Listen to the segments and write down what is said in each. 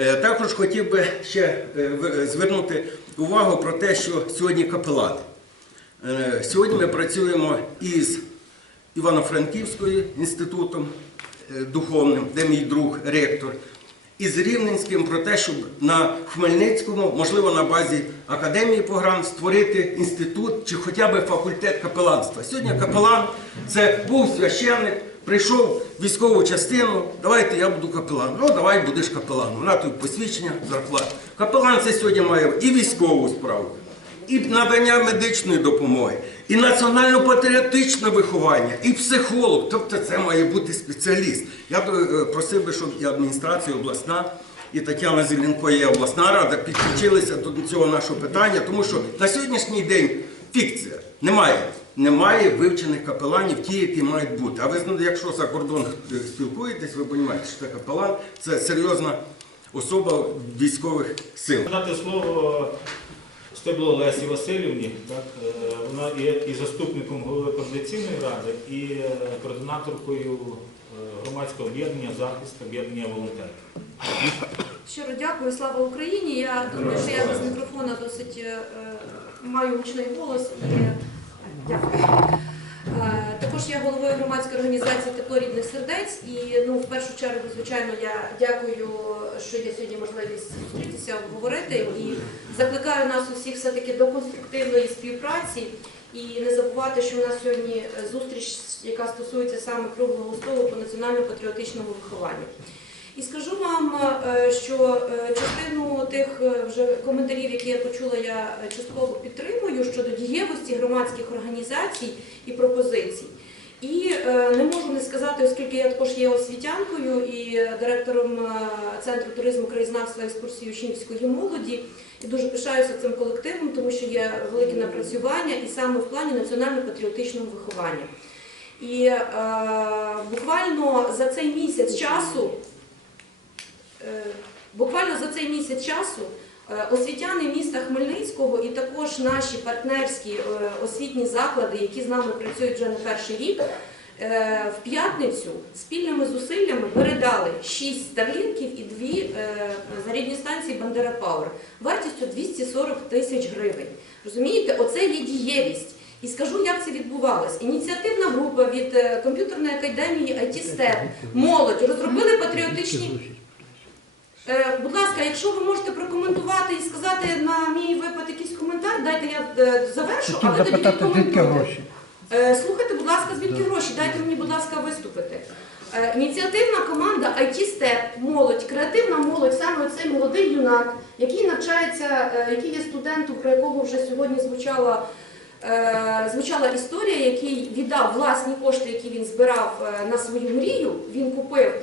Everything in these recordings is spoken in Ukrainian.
Е, Також хотів би ще е, звернути увагу про те, що сьогодні капелан. Е, Сьогодні ми працюємо із Івано-Франківською інститутом е, духовним, де мій друг ректор, і з Рівненським про те, щоб на Хмельницькому, можливо, на базі Академії погран створити інститут чи хоча б факультет капеланства. Сьогодні капелан це був священник, прийшов в військову частину, давайте я буду капеланом. Ну, давай будеш капеланом. На тобі посвідчення, зарплата. Капелан це сьогодні має і військову справу, і надання медичної допомоги, і національно-патріотичне виховання, і психолог. Тобто це має бути спеціаліст. Я е, просив би, щоб і адміністрація обласна, і Тетяна Зеленко, і обласна рада підключилися до цього нашого питання, тому що на сьогоднішній день фікція немає. Немає вивчених капеланів, ті, які мають бути. А ви знаєте, якщо за кордон е, спілкуєтесь, ви розумієте, що це капелан це серйозна особа військових сил. Дати слово Стебло Лесі Васильівні, так, е, вона є і заступником голови координаційної ради, і е, координаторкою громадського об'єднання захист об'єднання волонтерів. Щиро дякую, слава Україні. Я думаю, що я без мікрофона досить е, маю гучний голос і дякую. Е, Також я головою громадської організації Тепло рідних сердець. І ну, в першу чергу, звичайно, я дякую, що є сьогодні можливість зустрітися, обговорити і закликаю нас усіх все-таки до конструктивної співпраці. І не забувати, що у нас сьогодні зустріч, яка стосується саме круглого столу по національно-патріотичному вихованню. І скажу вам, е, що е, частину тих е, вже коментарів, які я почула, я частково підтримую щодо дієвості громадських організацій і пропозицій. І не можу не сказати, оскільки я також є освітянкою і директором Центру туризму краєзнавства екскурсії учнівської молоді, і дуже пишаюся цим колективом, тому що є велике напрацювання і саме в плані національно-патріотичного виховання. І е, буквально за цей місяць часу Буквально за цей місяць часу е, освітяни міста Хмельницького і також наші партнерські е, освітні заклади, які з нами працюють вже не перший рік, е, в п'ятницю спільними зусиллями передали 6 старлінків і 2 зарядні станції Бандера Пауер вартістю 240 тисяч гривень. Розумієте, оце є дієвість. І скажу, як це відбувалось. Ініціативна група від е, комп'ютерної академії IT STEP, молодь розробили патріотичні Е, Будь ласка, якщо ви можете прокоментувати і сказати на мій випад якийсь коментар, дайте я е, завершу, а ви тоді гроші? Е, Слухайте, будь ласка, звідки гроші? Дайте мені, будь ласка, виступити. Е, Ініціативна команда IT Step, молодь, креативна молодь, саме цей молодий юнак, який навчається, е, який є студентом, про якого вже сьогодні звучала, е, звучала історія, який віддав власні кошти, які він збирав е, на свою мрію. Він купив е,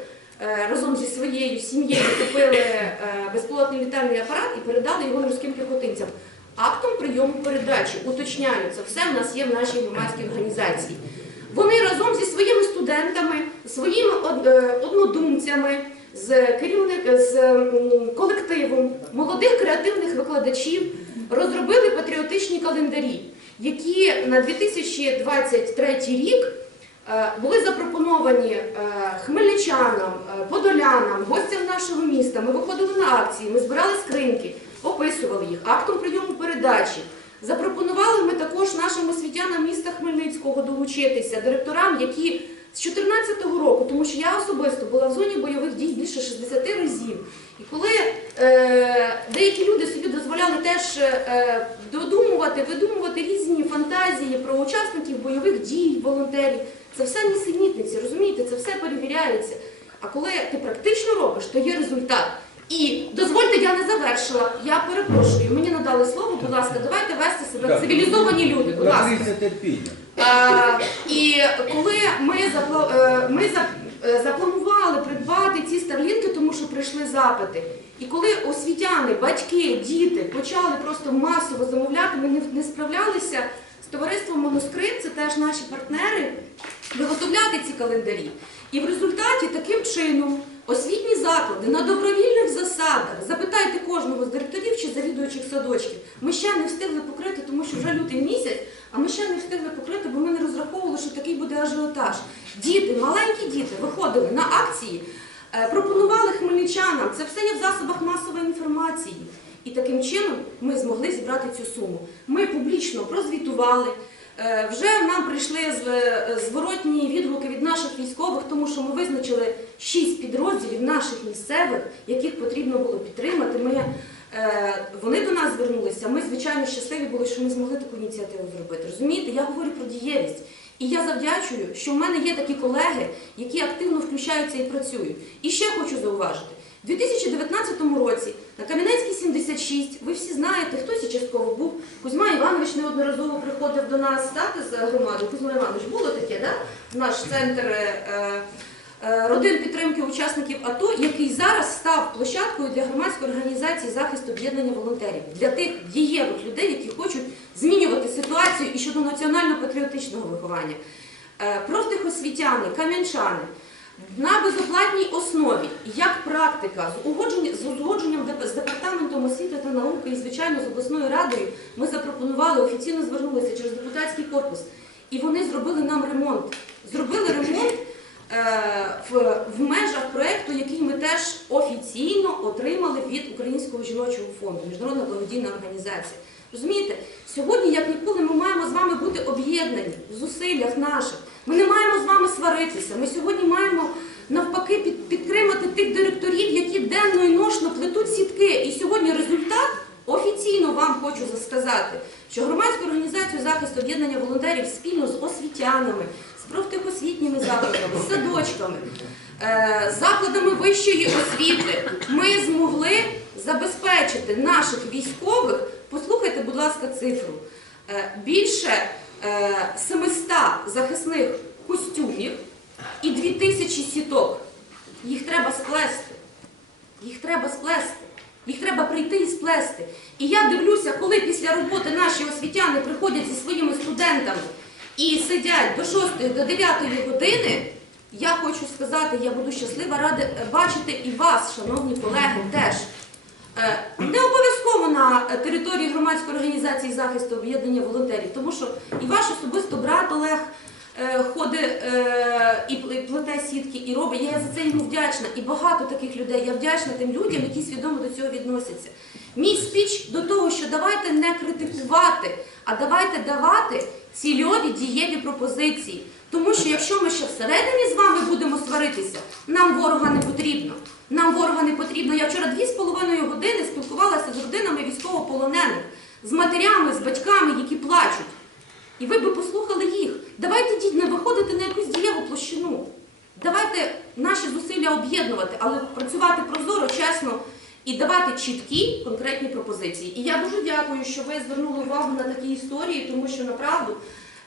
разом зі своєю сім'єю, купили е, безпілотний літальний апарат і передали його морським піхотинцям. Актом прийому передачі, уточняю, це все в нас є в нашій громадській організації. Вони разом зі своїми студентами, своїми е, однодумцями, з керівник з колективом молодих креативних викладачів розробили патріотичні календарі, які на 2023 рік е, були запропоновані е, хмельничанам, е, подолянам, гостям нашого міста. Ми виходили на акції, ми збирали скриньки, описували їх актом прийому передачі. Запропонували ми також нашим освітянам міста Хмельницького долучитися, директорам, які з 2014 року, тому що я особисто була в зоні бойових дій більше 60 разів. І коли е, деякі люди собі дозволяли теж е, додумувати, видумувати різні фантазії про учасників бойових дій, волонтерів, це все нісенітниці, розумієте, це все перевіряється. А коли ти практично робиш, то є результат. І дозвольте, я не завершила. Я перепрошую. Мені надали слово, будь ласка, давайте вести себе цивілізовані люди. Будь ласка. Терпіння. І коли ми, запла- е, ми е, запланували придбати ці старлінки, тому що прийшли запити. І коли освітяни, батьки, діти почали просто масово замовляти, ми не, справлялися з товариством Моноскрин, це теж наші партнери, виготовляти ці календарі. І в результаті таким чином освітні заклади на добровільних засадах, запитайте кожного з директорів чи завідуючих садочків, ми ще не встигли покрити, тому що вже лютий місяць, а ми ще не встигли покрити, бо ми не розраховували, що такий буде ажіотаж. Діти, маленькі діти, виходили на акції, пропонували хмельничанам, це все є в засобах масової інформації. І таким чином ми змогли зібрати цю суму. Ми публічно прозвітували. Е, Вже нам прийшли е, зворотні відгуки від наших військових, тому що ми визначили шість підрозділів наших місцевих, яких потрібно було підтримати. Ми, е, вони до нас звернулися. Ми, звичайно, щасливі були, що ми змогли таку ініціативу зробити. Розумієте, я говорю про дієвість. І я завдячую, що в мене є такі колеги, які активно включаються і працюють. І ще хочу зауважити. У 2019 році на Кам'янецькій 76, ви всі знаєте, хтось і частково був. Кузьма Іванович неодноразово приходив до нас так, з громади. Кузьма Іванович, було таке, да? наш центр е, е, родин підтримки учасників АТО, який зараз став площадкою для громадської організації захисту об'єднання волонтерів, для тих дієвих людей, які хочуть змінювати ситуацію і щодо національно-патріотичного виховання. Е, Профтехосвітяни, кам'янчани на безоплатній основі, як практика, з узгодженням, з департаментом освіти та науки і, звичайно, з обласною радою, ми запропонували, офіційно звернулися через депутатський корпус, і вони зробили нам ремонт. Зробили ремонт е, в, в межах проєкту, який ми теж офіційно отримали від Українського жіночого фонду, міжнародна благодійна організація. Розумієте, сьогодні, як ніколи, ми маємо з вами бути об'єднані в зусиллях наших. Ми не маємо з вами сваритися. Ми сьогодні маємо навпаки під, підтримати тих директорів, які денно і ношно плетуть сітки. І сьогодні результат офіційно вам хочу сказати, що громадську організацію захисту об'єднання волонтерів спільно з освітянами, профтехосвітніми закладами, садочками, е, закладами вищої освіти ми змогли забезпечити наших військових. Послухайте, будь ласка, цифру. Е, Більше е, 700 захисних костюмів і 2000 сіток. Їх треба сплести. Їх треба сплести. Їх треба прийти і сплести. І я дивлюся, коли після роботи наші освітяни приходять зі своїми студентами і сидять до 6 до 9 години. Я хочу сказати, я буду щаслива ради е, бачити і вас, шановні колеги, теж. Е, Не обов'язково на території громадської організації захисту об'єднання волонтерів, тому що і ваш особисто брат Олег е, ходить і плете сітки, і робить. Я за це йому вдячна. І багато таких людей. Я вдячна тим людям, які свідомо до цього відносяться. Мій спіч до того, що давайте не критикувати, а давайте давати цільові дієві пропозиції. Тому що якщо ми ще всередині з вами будемо сваритися, нам ворога не потрібно. Нам ворога не потрібно. Я вчора дві з половиною години спілкувалася з родинами військовополонених, з матерями, з батьками, які плачуть. І ви би послухали їх. Давайте не виходити на якусь дієву площину. Давайте наші зусилля об'єднувати, але працювати прозоро, чесно і давати чіткі конкретні пропозиції. І я дуже дякую, що ви звернули увагу на такі історії, тому що направду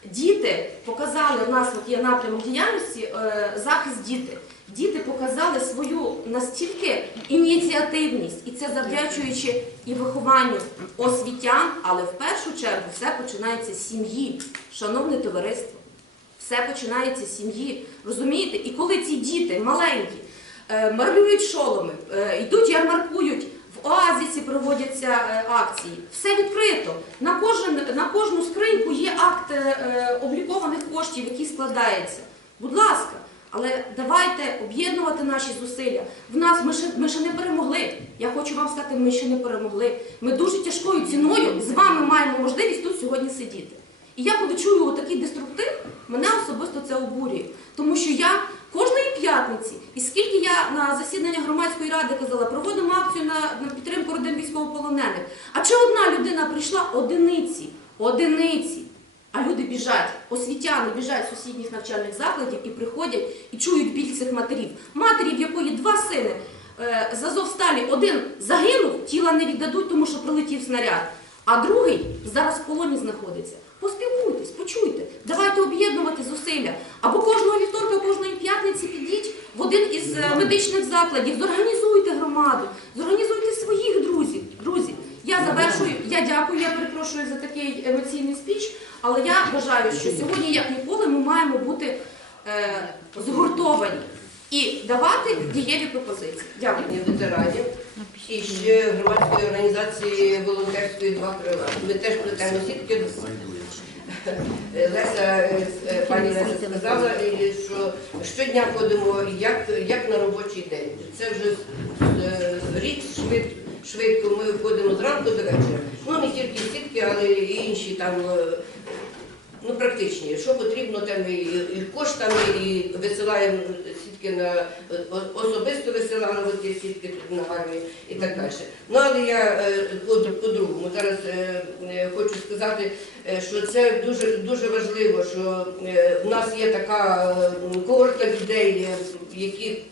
діти показали в нас, от є напрямок діяльності, е, захист діти. Діти показали свою настільки ініціативність, і це завдячуючи і вихованню освітян, але в першу чергу все починається з сім'ї, шановне товариство. Все починається з сім'ї. Розумієте? І коли ці діти маленькі марлюють шоломи, е, йдуть ярмаркують, в оазісі проводяться е, акції, все відкрито. На, кожен, на кожну скриньку є акт е, е, облікованих коштів, які складаються. Будь ласка. Але давайте об'єднувати наші зусилля. В нас ми ще, ми ще не перемогли. Я хочу вам сказати, ми ще не перемогли. Ми дуже тяжкою ціною з вами маємо можливість тут сьогодні сидіти. І я коли чую отакий деструктив, мене особисто це обурює. Тому що я кожної п'ятниці, і скільки я на засідання громадської ради казала, проводимо акцію на, на підтримку родин військовополонених. А чи одна людина прийшла одиниці, одиниці. А люди біжать, освітяни біжать з сусідніх навчальних закладів і приходять і чують біль цих матерів. Матері, в якої два сини е, з Азовсталі, один загинув, тіла не віддадуть, тому що прилетів снаряд, а другий зараз в полоні знаходиться. Поспілкуйтесь, почуйте, давайте об'єднувати зусилля. Або кожного вівторка, кожної п'ятниці підіть в один із е, медичних закладів, зорганізуйте громаду, зорганізуйте своїх друзів. Друзі, я завершую, я дякую, я перепрошую за такий емоційний спіч, але я вважаю, що сьогодні, як ніколи, ми маємо бути е, згуртовані і давати дієві пропозиції. Дякую. ветеранів і ще громадської організації волонтерської два крила. Ми теж плетемо сітки. Леся, е, е, пані Леся сказала, е, що щодня ходимо як, як на робочий день. Це вже е, рік швид, швидко. Ми ходимо зранку до вечора. Ну не тільки сітки, але і інші там. е, Ну, практичні, що потрібно там і коштами, і висилаємо сітки на особисто висилали ті сітки тут на армії і так далі. Ну але я е, по- по-другому зараз е, е, хочу сказати, що це дуже дуже важливо, що в нас є така когорта людей, які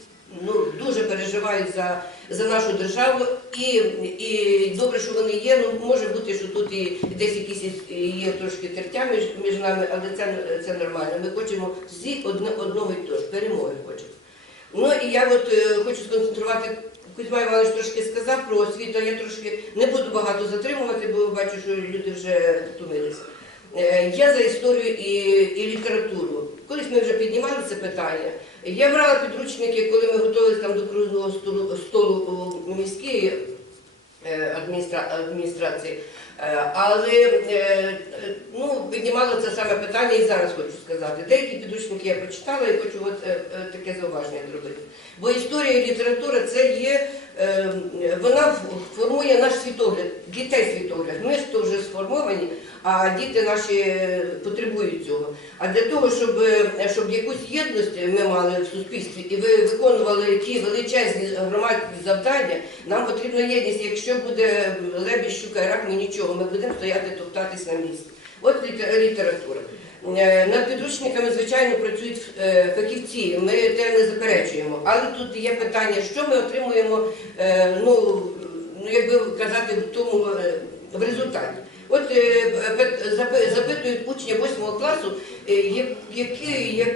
ну, дуже переживають за, за нашу державу, і, і добре, що вони є. Ну може бути, що тут і десь якісь є трошки тертя між, між нами, але це, це нормально. Ми хочемо всі одне, одного і того ж, перемоги хочемо. Ну і я от е, хочу сконцентрувати. Кузьма Іванович трошки сказав про освіту, я трошки не буду багато затримувати, бо бачу, що люди вже втомилися. Е, Я за історію і, і літературу. Колись ми вже піднімали це питання. Я брала підручники, коли ми готувалися там до круглого столу, столу у міській е, адміністра- адміністрації. Е, Але е, ну, піднімали це саме питання і зараз хочу сказати. Деякі підручники я прочитала і хочу от, е, таке зауваження зробити. Бо історія і література це є, е, вона формує наш світогляд, дітей світогляд. Ми ж то вже сформовані, а діти наші е, потребують цього. А для того, щоб, е, щоб якусь єдність ми мали в суспільстві і ви виконували ті величезні громадські завдання, нам потрібна єдність. Якщо буде лебідь, щука і рак, ми нічого, ми будемо стояти топтатись на місці. От літер- література. Е, Над підручниками, звичайно, працюють е, фахівці, ми те не заперечуємо. Але тут є питання, що ми отримуємо, е, ну, ну якби казати, в тому в результаті. От запитують учня 8 класу, який, який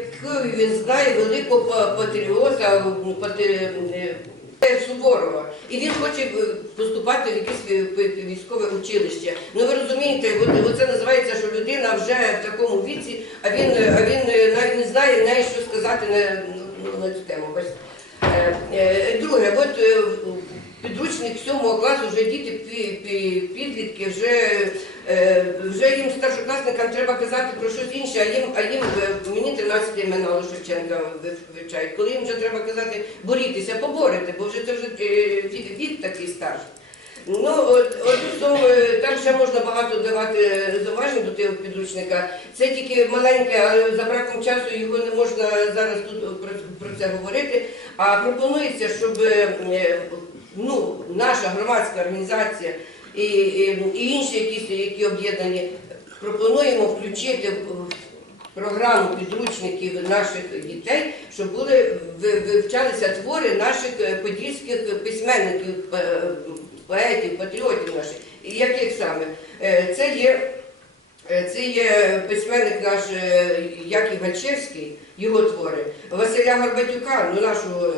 він знає великого па- патріота е, Суворова, і він хоче е, поступати в якесь е, військове училище. Ну ви розумієте, це називається, що людина вже в такому віці, а він, е, а він навіть не знає, не що сказати на, ну, на цю тему. Друге, от підручник сьомого класу вже діти пі- пі- підлітки, вже, е, вже їм старшокласникам треба казати про щось інше, а їм, а їм е, мені 13 минало Шевченка вивчають. Коли їм вже треба казати борітися, поборити, бо вже це вже е, вік, такий старший. Ну, от, от там ще можна багато давати зауважень до цього підручника. Це тільки маленьке, але за браком часу його не можна зараз тут про, про це говорити. А пропонується, щоб ну, наша громадська організація і, і, і інші якісь які об'єднані пропонуємо включити в програму підручників наших дітей, щоб були вивчалися твори наших е, подільських письменників, е, поетів, патріотів наших. І яких саме? Е, Це є, це є письменник наш Яків Гальчевський, його твори, Василя Горбатюка, ну нашого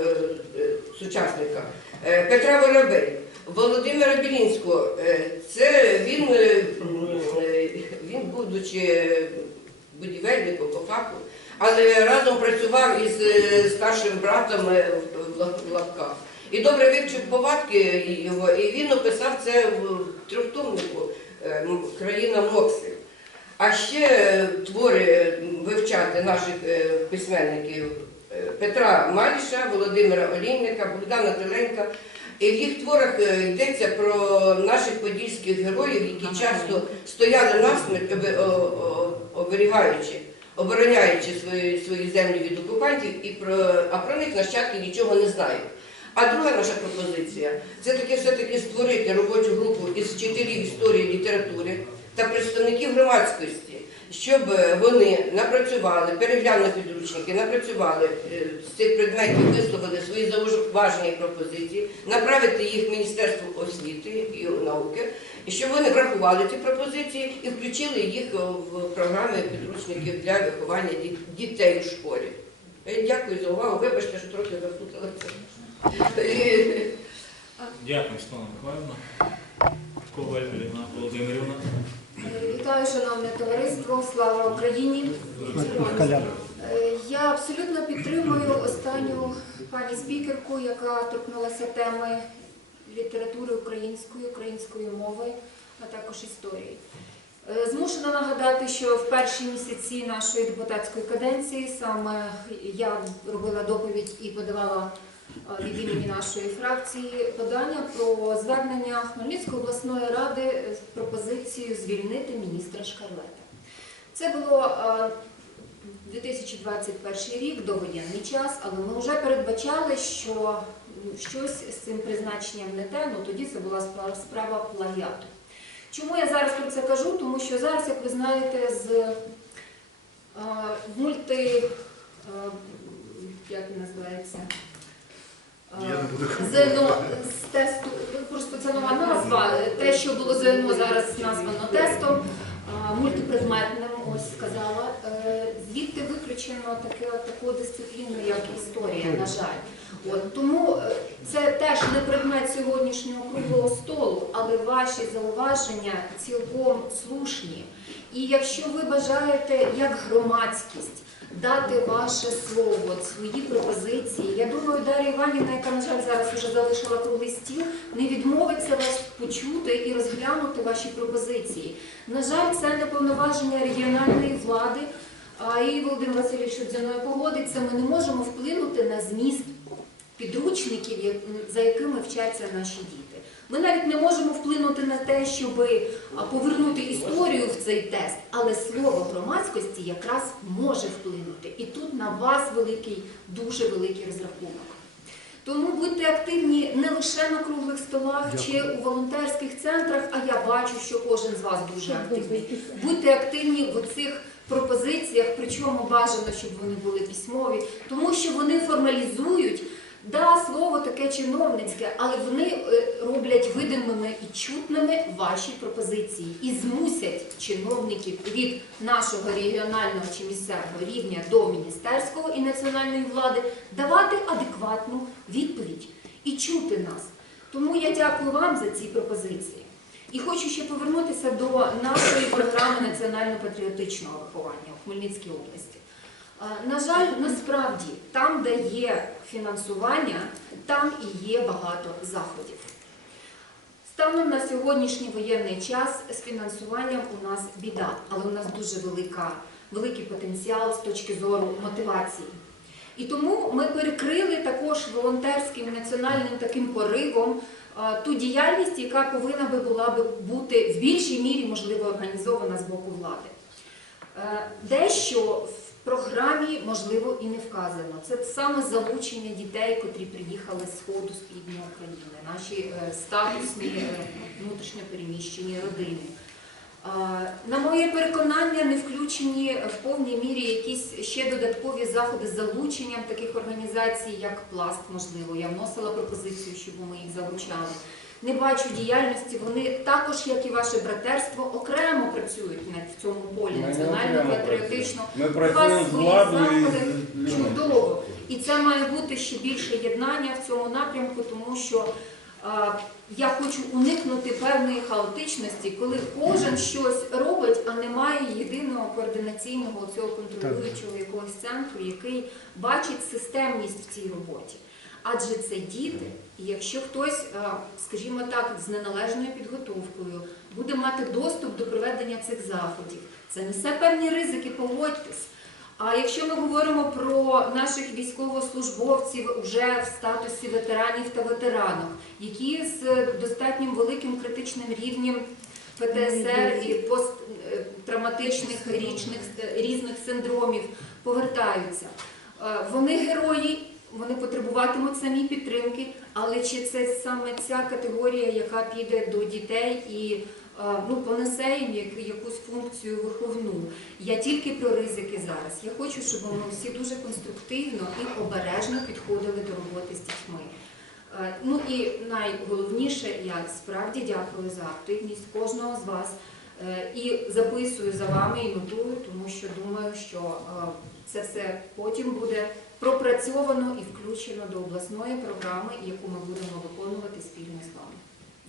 сучасника, Петра Воробей. Володимира Білінського, е, це він, е, е, він будучи будівельником по факту, але разом працював із е, старшим братом е, в лапках. І добре вивчив повадки його, і він описав це в трьохтомнику е, Країна Моксів. А ще е, твори вивчати наших е, письменників е, Петра Маліша, Володимира Олійника, Богдана Теленка. І в їх творах е, йдеться про наших подільських героїв, які часто стояли насмерть, о- оберігаючи, обороняючи свої, свої землі від окупантів, і про, а про них нащадки нічого не знають. А друга наша пропозиція це таки все-таки створити робочу групу із вчителів історії літератури та представників громадськості, щоб вони напрацювали, переглянули підручники, напрацювали е, з цих предметів, висловили свої зауваження і пропозиції, направити їх Міністерству освіти і науки, і щоб вони врахували ці пропозиції і включили їх е, в програми підручників для виховання дітей у школі. Е, Дякую за увагу. Вибачте, що трохи заплуталася. Е, Дякую, Світлана Миколаївна. Коваль Аліна Володимирівна. Вітаю, шановне товариство, слава Україні. Е, Я абсолютно підтримую останню пані спікерку, яка торкнулася теми літератури української, української мови, а також історії. Е, Змушена нагадати, що в перші місяці нашої депутатської каденції саме я робила доповідь і подавала від імені нашої фракції подання про звернення Хмельницької обласної ради з пропозицією звільнити міністра Шкарлета. Це було е, 2021 рік, довоєнний час, але ми вже передбачали, що щось з цим призначенням не те, ну тоді це була справа- плагіату. Чому я зараз про це кажу? Тому що зараз, як ви знаєте, з е, мульти, е, як називається? Е, ЗНО з тесту, просто це нова назва. Те, що було ЗНО, зараз названо тестом, е, мультипредметним, ось сказала. Е, Звідти виключено таке, таку дисципліну, як історія, на жаль. От, тому це теж не предмет сьогоднішнього круглого столу, але ваші зауваження цілком слушні. І якщо ви бажаєте як громадськість дати ваше слово, свої пропозиції, я думаю, Дар'я Іванівна, яка, на жаль, зараз вже залишила круглий стіл, не відмовиться вас почути і розглянути ваші пропозиції. На жаль, це не повноваження регіональної влади. А і Володимир Васильович Шудзяної погодиться, ми не можемо вплинути на зміст підручників, за якими вчаться наші діти. Ми навіть не можемо вплинути на те, щоб повернути історію в цей тест, але слово громадськості якраз може вплинути. І тут на вас великий, дуже великий розрахунок. Тому будьте активні не лише на круглих столах чи у волонтерських центрах, а я бачу, що кожен з вас дуже активний. Будьте активні в оцих пропозиціях, причому бажано, щоб вони були письмові, тому що вони формалізують. Да, слово таке чиновницьке, але вони е, роблять видимими і чутними ваші пропозиції і змусять чиновників від нашого регіонального чи місцевого рівня до міністерського і національної влади давати адекватну відповідь і чути нас. Тому я дякую вам за ці пропозиції. І хочу ще повернутися до нашої програми національно-патріотичного виховання у Хмельницькій області. А, На жаль, насправді там, де є фінансування, там і є багато заходів. Станом на сьогоднішній воєнний час з фінансуванням у нас біда, але у нас дуже велика, великий потенціал з точки зору мотивації. І тому ми перекрили також волонтерським національним таким поривом ту діяльність, яка повинна би була би бути в більшій мірі, можливо, організована з боку влади. Е, Дещо в програмі можливо і не вказано. Це саме залучення дітей, котрі приїхали з сходу з півдня України, наші е, статусні е, внутрішньо переміщені родини. На моє переконання, не включені в повній мірі якісь ще додаткові заходи з залученням таких організацій, як пласт, можливо. Я вносила пропозицію, щоб ми їх залучали. Не бачу діяльності. Вони також, як і ваше братерство, окремо працюють на- в цьому полі національно-патріотично. Ми працюємо з владою і. Чудово. І це має бути ще більше єднання в цьому напрямку, тому що я хочу уникнути певної хаотичності, коли кожен щось робить, а немає єдиного координаційного цього контролюючого якогось центру, який бачить системність в цій роботі. Адже це діти, і якщо хтось, скажімо так, з неналежною підготовкою буде мати доступ до проведення цих заходів, це несе певні ризики, погодьтесь. А якщо ми говоримо про наших військовослужбовців вже в статусі ветеранів та ветеранок, які з достатньо великим критичним рівнем ПТСР і посттравматичних річних різних синдромів повертаються, Е, вони герої, потребуватимуть самі підтримки, але чи це саме ця категорія, яка піде до дітей і е, ну, понесе їм якусь функцію виховну? Я тільки про ризики зараз. Я хочу, щоб ми всі дуже конструктивно і обережно підходили до роботи з дітьми. Е, Ну і найголовніше, я справді дякую за активність кожного з вас. Е, І записую за вами і нотую, тому що думаю, що це все потім буде пропрацьовано і включено до обласної програми, яку ми будемо виконувати спільно з вами.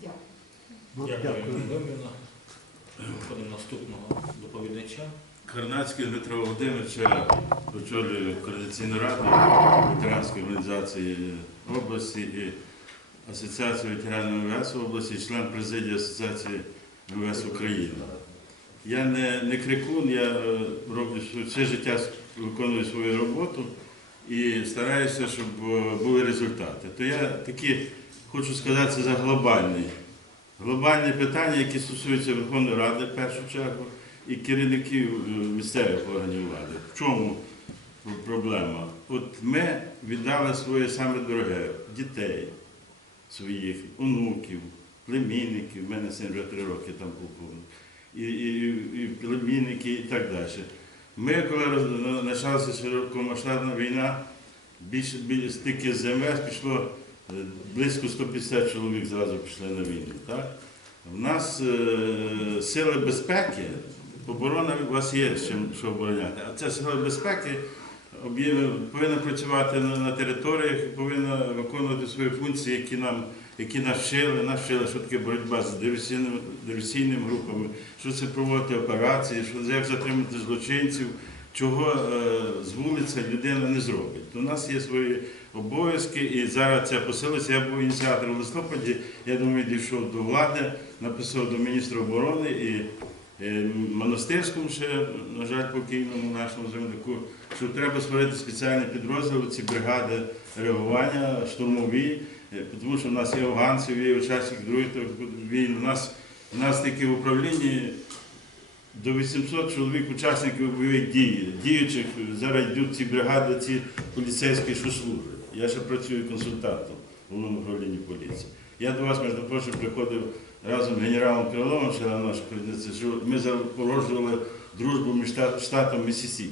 Дякую. Дякую. Виходимо наступного доповідача. Карнацький Дмитро Володимировича очолює координаційну раду ветеранської організації області і Асоціацію ветеранів МВС області, член президії Асоціації МВС України. Я не, не крикун, я е, роблю свою- все життя виконую свою роботу і стараюся, щоб е, були результати. То я такі хочу сказати за глобальні. Глобальні питання, які стосуються Верховної Ради в першу чергу і керівників е, місцевих органів влади. В чому проблема? От ми віддали своє саме дороге дітей своїх, онуків, племінників, в мене син вже три роки там повний, і, і, і племінники і так далі. Ми, коли почалася широкомасштабна війна, більше більше тільки з МВС пішло е, близько 150 чоловік зразу пішли на війну. Так? У нас е, сили безпеки, оборона у вас є чим що обороняти, а ця сила безпеки повинна працювати на, на територіях, повинна виконувати свої функції, які нам які нас вчили, нас що таке боротьба з диверсійними, диверсійними групами, що це проводити операції, що як затримати злочинців, чого е, з вулиці людина не зробить. У нас є свої обов'язки, і зараз це посилиться. Я був ініціатором в листопаді, я думаю, дійшов до влади, написав до міністра оборони і Монастирському ще, на жаль, покійному нашому земляку, що треба створити спеціальні підрозділи, ці бригади реагування, штурмові, тому що в нас є афганців, є учасники других війн. У нас, у нас такі в управлінні до 800 чоловік учасників бойових дій, діючих зараз йдуть ці бригади, ці поліцейські, що служать. Я ще працюю консультантом в головному управлінні поліції. Я до вас, між прочим, приходив разом з генералом Криловим, що ми запорожували дружбу між штат- штатом Мississippi.